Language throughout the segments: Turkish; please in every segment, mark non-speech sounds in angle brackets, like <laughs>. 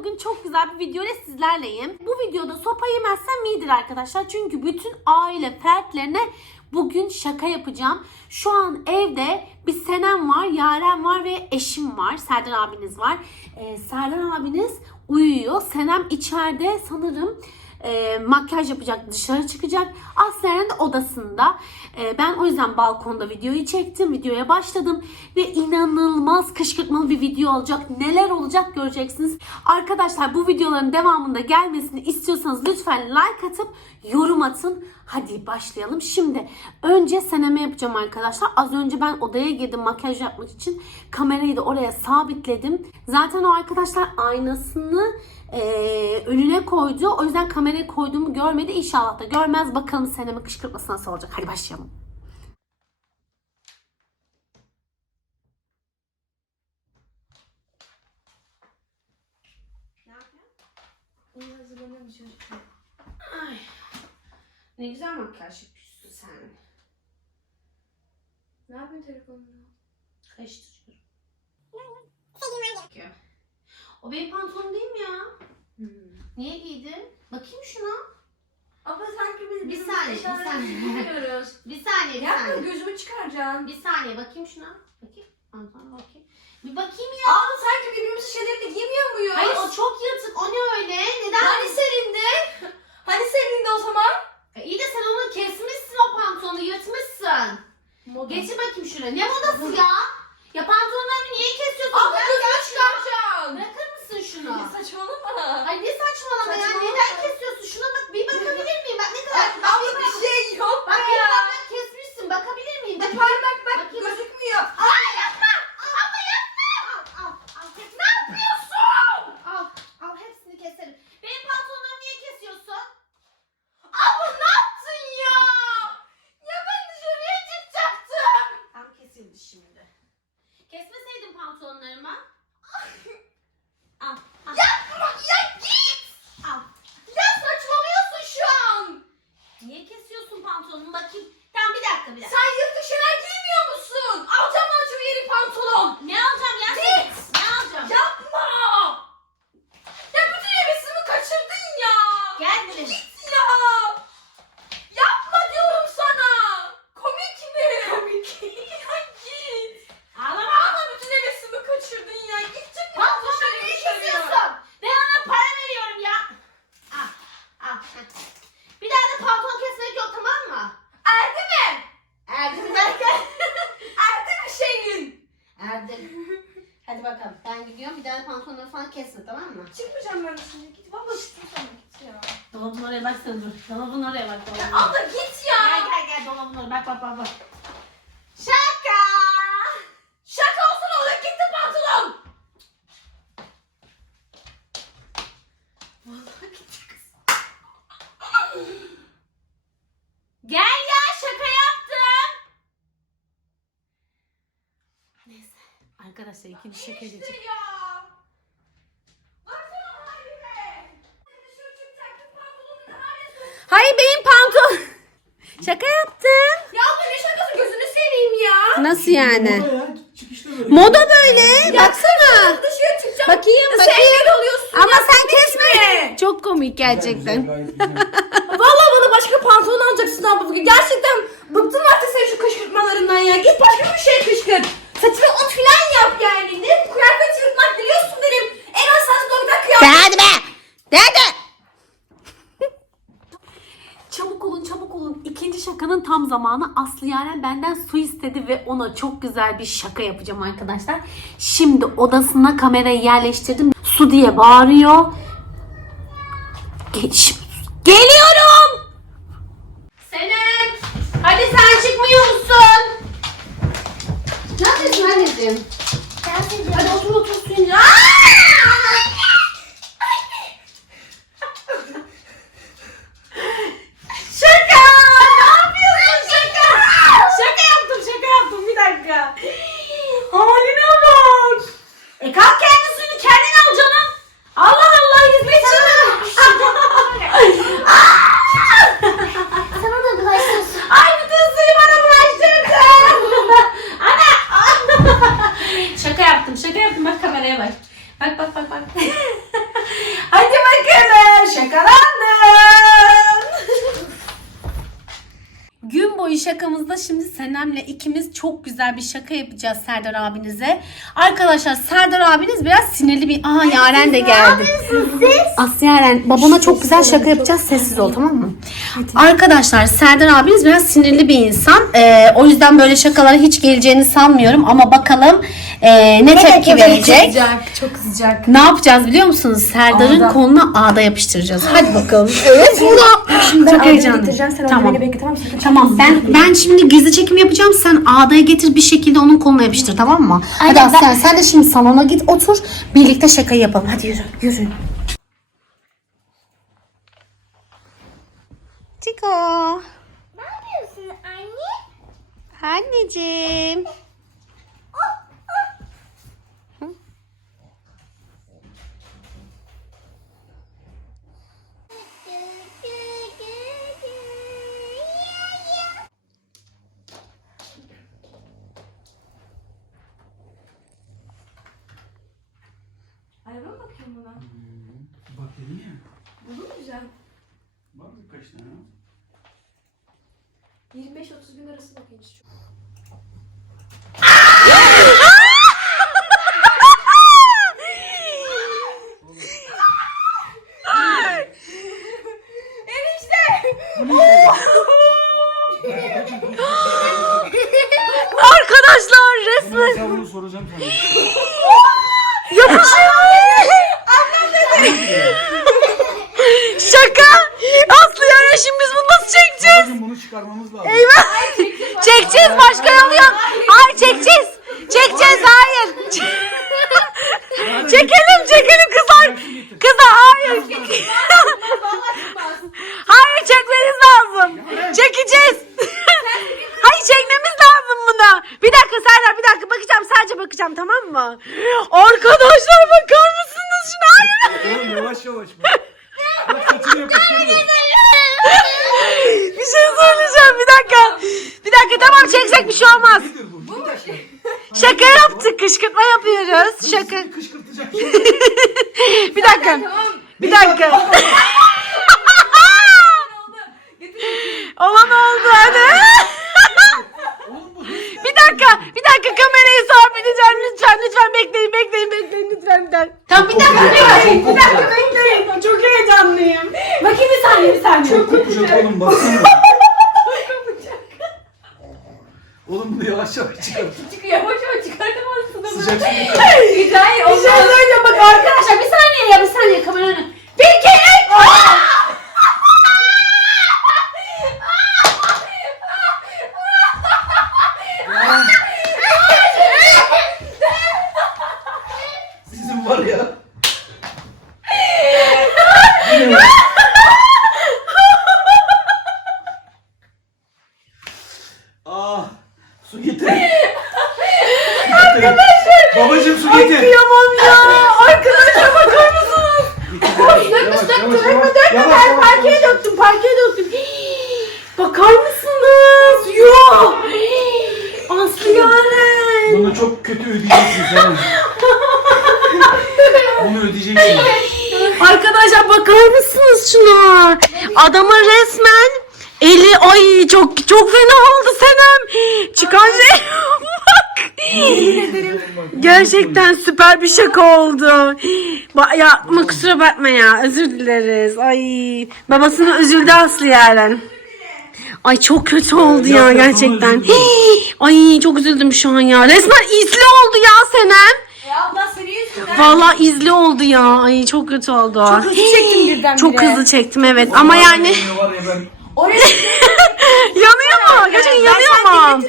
bugün çok güzel bir video ile sizlerleyim. Bu videoda sopa yemezsem iyidir arkadaşlar. Çünkü bütün aile fertlerine bugün şaka yapacağım. Şu an evde bir Senem var, Yaren var ve eşim var. Serdar abiniz var. Ee, Serdar abiniz uyuyor. Senem içeride sanırım e, makyaj yapacak, dışarı çıkacak. Aslen de odasında. E, ben o yüzden balkonda videoyu çektim. Videoya başladım. Ve inanılmaz kışkırtmalı bir video olacak. Neler olacak göreceksiniz. Arkadaşlar bu videoların devamında gelmesini istiyorsanız lütfen like atıp yorum atın. Hadi başlayalım. Şimdi önce seneme yapacağım arkadaşlar. Az önce ben odaya girdim makyaj yapmak için. Kamerayı da oraya sabitledim. Zaten o arkadaşlar aynasını eee, önüne koydu. O yüzden kamerayı koyduğumu görmedi. İnşallah da görmez. Bakalım seneme kışkırtması nasıl olacak. Hadi başlayalım. Ne yapıyorsun? İyi hazırlanıyorum çocuklar. Ay. Ne güzel makyaj yapıyorsun sen. Ne yapıyorsun telefonunda? Karıştırıyorum. O benim pantolonum değil mi ya? Niye giydin? Bakayım şuna. Ama sanki biz Bir saniye, bir saniye. giymiyoruz. <laughs> Bir saniye, bir Yapma saniye. gözümü çıkaracaksın. Bir saniye bakayım şuna. Bakayım. Pantolona bakayım. Bir bakayım ya. Aa sanki birbirimizin şeylerini giymiyor muyuz? Hayır o çok yırtık. O ne öyle? Neden? Hani serindi? <laughs> Hani serindi o zaman? E, iyi de sen onu kesmişsin o pantolonu. Yırtmışsın. Moda. Getir bakayım şuraya. Ne modası ya? Ya pantolonlarımı niye kesiyorsun? Ama Bırak gözümü ya şunu. çıkaracaksın. Bırakır mısın şunu? Ya saçmalama. Ay ne saçmalama ya? Saçmalama. Neden kesiyorsun? Şuna bak bir bakabilir miyim? Bak ne kadar. Bak, Ama bir şey yok Bak bir ya. parmak kesmişsin. Bakabilir miyim? Bir Bak, parmak bak Bakayım. gözükmüyor. Ay yapma! Ama yapma! Al, al, al. Ne yapıyorsun? Al, al hepsini keserim. Benim pantolonlarımı niye kesiyorsun? Ama ne yaptın ya? Ya ben dışarıya çıkacaktım. Tam kesildi şimdi. Kesmeseydin pantolonlarımı. Al, al. Yapma ya git. al. Ya saçmalıyorsun şu an. Niye kesiyorsun pantolonumu bakayım? Tamam bir dakika bir dakika. Sen yırtık şeyler giymiyor musun? Alacağım lan şu yeni pantolon. Ne alacağım ya? Git. Ne alacağım? Yapma. Ya bütün hevesimi kaçırdın ya. Gel buraya. Git ya. Yapma diyorum sana. Komik mi? Komik. ya git. Ağlama. Ama bütün hevesimi kaçırdın ya. Gidecek mi? Pantolonları niye kesiyorsun? Ben ona para veriyorum ya. Al, al. Bir daha da pantolon kesmek yok tamam mı? Erdi mi? Erdem derken. Erdi mi şeyin? Erdem. Hadi bakalım ben gidiyorum bir daha da pantolonları falan kesme tamam mı? Çıkmayacağım ben şimdi. Git baba istiyorsan git ya. Dolabın oraya bak sen dur. Dolabın oraya bak. Dolabın Ya oraya. abla git ya. Gel gel gel dolabın oraya bak bak bak bak. Şaka. Şaka olsun olur gitti pantolon. Vallahi gitti kız. Gel ya şaka yaptım. Neyse arkadaşlar ikinci şaka edeceğim. İşte ya. Baksana haline. Dışarı çıkacaktın pantolonun haline. Hayır benim pantolon. <laughs> Şaka yaptım. Ya abla ne şakası gözünü seveyim ya. Nasıl yani? Moda ya, böyle. Moda böyle. Baksana. Dışarı çıkacağım. Bakayım bakayım. Sevgili oluyorsun Ama ya. sen kesme. Çok komik gerçekten. <laughs> Vallahi bana başka pantolon alacaksın abla bugün. Gerçekten bıktım artık senin şu kışkırtmalarından ya. Git başka bir şey zamanı. Aslı Yaren benden su istedi ve ona çok güzel bir şaka yapacağım arkadaşlar. Şimdi odasına kamerayı yerleştirdim. Su diye bağırıyor. Geç. Geliyorum. Senem. Hadi sen çıkmıyor musun? Ne yapıyorsun anneciğim? Hadi otur otur suyun. Şaka! Ne yapıyorsun şaka? Şaka yaptım şaka yaptım bir dakika. Haline bak. E kalk kendi suyunu kendin al canım. Allah Allah hizmetçi. Yakalandın. Gün boyu şakamızda şimdi Senem'le ikimiz çok güzel bir şaka yapacağız Serdar abinize. Arkadaşlar Serdar abiniz biraz sinirli bir... Aha Yaren de geldi. Aslı Yaren babana çok güzel şaka yapacağız sessiz ol tamam mı? Arkadaşlar Serdar abiniz biraz sinirli bir insan. Ee, o yüzden böyle şakalara hiç geleceğini sanmıyorum ama bakalım ee, ne tepki verecek. Sıcak, çok sıcak. Ne yapacağız biliyor musunuz? Serdar'ın Ağda. koluna ağda yapıştıracağız. Hadi bakalım. Evet burada. Çok heyecanlı. getireceğim. Sen Tamam. tamam. beni bekle tamam mı? Sakın Tamam ben ben şimdi gizli çekim yapacağım. Sen ağdaya getir bir şekilde onun koluna yapıştır tamam mı? Hadi Aynen, Aslen sen de şimdi salona git otur. Birlikte şaka yapalım. Hadi yürü yürü. Çiko. Ne yapıyorsun anne? Anneciğim. Bakıyorum buna? Bak dedim ya. Bu mu güzel? Bak birkaç tane. 25-30 bin arası bakayım. hiç çok. Arkadaşlar resmen Ben bunu soracağım sana. yapışıyor. Şaka. Aslı ya şimdi biz bunu nasıl çekeceğiz? Babacım bunu çıkarmamız lazım. Çekeceğiz başka yolu yok. Hayır çekeceğiz. Çekeceğiz hayır. çekelim çekelim kızlar. Kızlar hayır. hayır çekmeniz lazım. Çekeceğiz. hayır çekmemiz lazım bunu. Bir dakika Serdar bir dakika bakacağım sadece bakacağım tamam mı? Arkadaşlar bakar mısınız şuna? Hayır. Oğlum yavaş yavaş bak. Bak saçını yapıştırıyor. bir şey söyleyeceğim bir dakika. Bir dakika tamam çeksek bir şey olmaz. Nedir bu? Bir dakika. Şaka yaptık kışkırtma yapıyoruz. Şaka. Kışkırtacak. <laughs> Bir dakika. Bir dakika. <laughs> Olan oldu hadi. Oğlum bu Bir dakika. Bir dakika kamerayı sabitleyeceğim lütfen. Lütfen bekleyin bekleyin bekleyin lütfen. lütfen. Tamam bir dakika bekleyin. Bir dakika bekleyin. Çok heyecanlıyım. Bakayım bir saniye bir saniye. Çok Kopacak oğlum baksana. <laughs> Oğlum bunu yavaş yavaş çıkart. Çıkıyor. Yavaş yavaş çıkartamazsın ama. Sıcak su getir. Hayır Bir şey söyleyeceğim bak arkadaşlar bir saniye ya bir saniye kamera önü. Bir iki üç. Sizin var ya. <laughs> Ah, su getir. Arkadaşlar. Babacım su getir. Kıyamam ya. Arkadaşlar bakar mısınız? Getir. Dökmüş yavaş, Dökme dökme ben parkeye yavaş. döktüm. Parkeye döktüm. Hii, <gasps> Bakar mısınız? Yok. <gasps> Aslı Yaren. Bunu çok kötü ödeyeceksin sen. <laughs> Bunu ödeyeceksin. Arkadaşlar bakar mısınız şuna? Adamın resmen eli ay çok çok fena oldu Senem. Şey <laughs> bak. Gerçekten süper bir şaka oldu. Ba- ya ama kusura bakma ya özür dileriz. Ay babasına üzüldü Aslı Yaren. Ay çok kötü oldu ya Ya, gerçekten. Ay çok üzüldüm şu an ya. Resmen izli oldu ya Senem. Vallahi izli oldu ya. Ay çok kötü oldu. Çok hızlı çektim birdenbire. Çok hızlı çektim evet ama yani Oraya <laughs> yanıyor mu? Gerçekten yanıyor mu?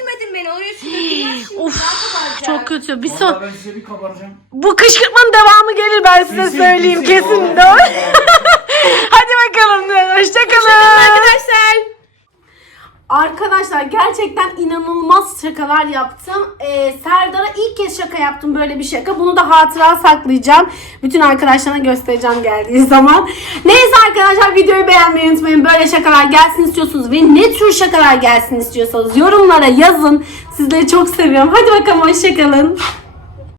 Oraya. Şimdi Of daha kabaracak. çok kötü. Bir Vallahi son ben size bir kabaracağım. bu kışkırtmanın devamı gelir ben size Kesin, söyleyeyim kesin. kesin. Vallahi. Doğru. <laughs> Hadi bakalım. Hoşçakalın. Arkadaşlar. Arkadaşlar gerçekten inanılmaz şakalar yaptım. Ee, Serdar'a ilk kez şaka yaptım böyle bir şaka. Bunu da hatıra saklayacağım. Bütün arkadaşlarına göstereceğim geldiği <laughs> zaman. Neyse arkadaşlar videoyu beğenmeyi unutmayın. Böyle şakalar gelsin istiyorsunuz ve ne tür şakalar gelsin istiyorsanız yorumlara yazın. Sizleri çok seviyorum. Hadi bakalım hoşçakalın.